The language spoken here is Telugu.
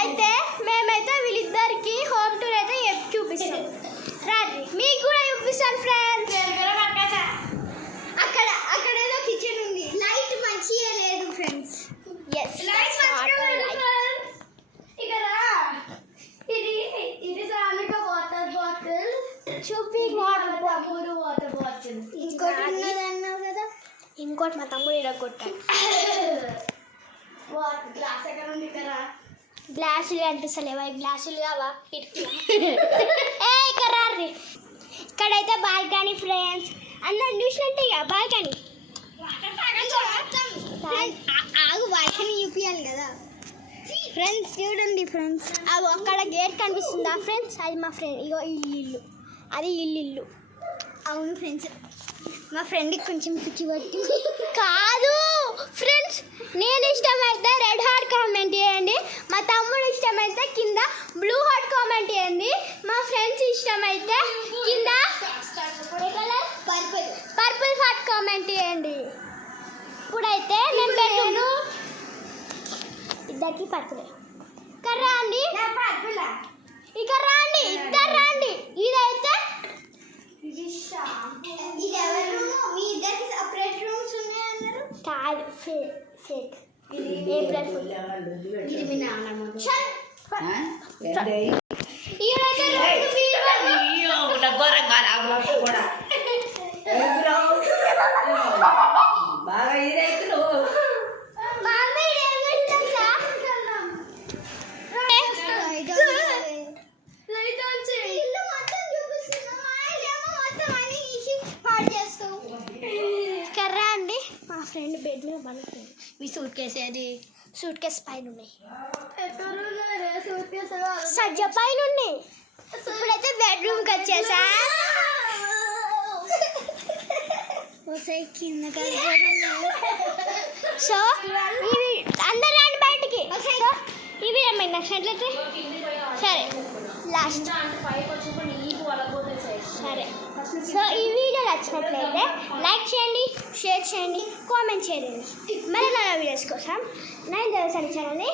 అయితే మేమైతే వీళ్ళిద్దరికి హోమ్ టూర్ అయితే చూపిస్తాం. రాత్రి మీకు కూడా చూపిస్తాను ఫ్రెండ్స్. అక్కడ ఏదో కిచెన్ ఉంది. లైట్ మంచిగా లేదు ఫ్రెండ్స్. ఇది సానిక వాటర్ బాటిల్ చూపి. వాటర్ బాటిల్ ఇంకోటి ఉన్నదన్నావు కదా. ఇంకోటి మా తమ్ముడు ఇలా కొట్టాడు. గ్లాస్ ఎక్కడ ఉంది కదా. గ్లాసులు అనిపిస్తలేవా? గ్లాసులు కావా? ఇక్కడ ఇక్కడైతే బాల్కనీ ఫ్రెండ్స్. అందరు చూసినట్టే ఇక బాల్కనీ. ఆగు, బాల్కనీ చూపించాలి కదా ఫ్రెండ్స్. చూడండి ఫ్రెండ్స్, అవి అక్కడ గేట్ కనిపిస్తుందా ఫ్రెండ్స్? అది మా ఫ్రెండ్. ఇగో ఇల్లు, అది ఇల్లు. అవును ఫ్రెండ్స్, మా ఫ్రెండ్కి కొంచెం పిచ్చి పట్టి కాదు ఫ్రెండ్స్. నేను ఇష్టమైతే రెడ్ హార్ట్ కామెంట్ చేయండి. మా తమ్ముడు ఇష్టమైతే కింద బ్లూ హార్ట్ కామెంట్ చేయండి. మా ఫ్రెండ్స్ ఇష్టమైతే కింద పర్పుల్ హార్ట్ కామెంట్ చేయండి. ఇప్పుడైతే నేను పెట్టాను ఇద్దరికి పర్పులే. ఇక్కడ రాండి, ఇక్కడ రాండి, ఇద్దరు రాండి. ఇదైతే మీ ఇద్దరికి సపరేట్ రూమ్స్ ఉన్నాయన్నారు. కాదు, ఫేక్. ఇది మీ నాన్నమ్మ. ఫ్రెండ్ బెడ్ మీద పడుతుంది. మీ సూట్ కేస్ పైన ఉన్నాయి. సజ్జ పైన ఉన్నాయి. ఇప్పుడైతే బెడ్రూమ్కి వచ్చేసా. కింద సో ఇవి అందరు రాండి బయటికి. సో ఇవి ఏమైనా నచ్చినట్లయితే సరే లాస్ట్ సరే. సో ఈ వీడియో నచ్చినట్లయితే లైక్ చేయండి, షేర్ చేయండి, కామెంట్ చేయండి. మరి నా వీడియోస్ కోసం 9 ఛానల్ని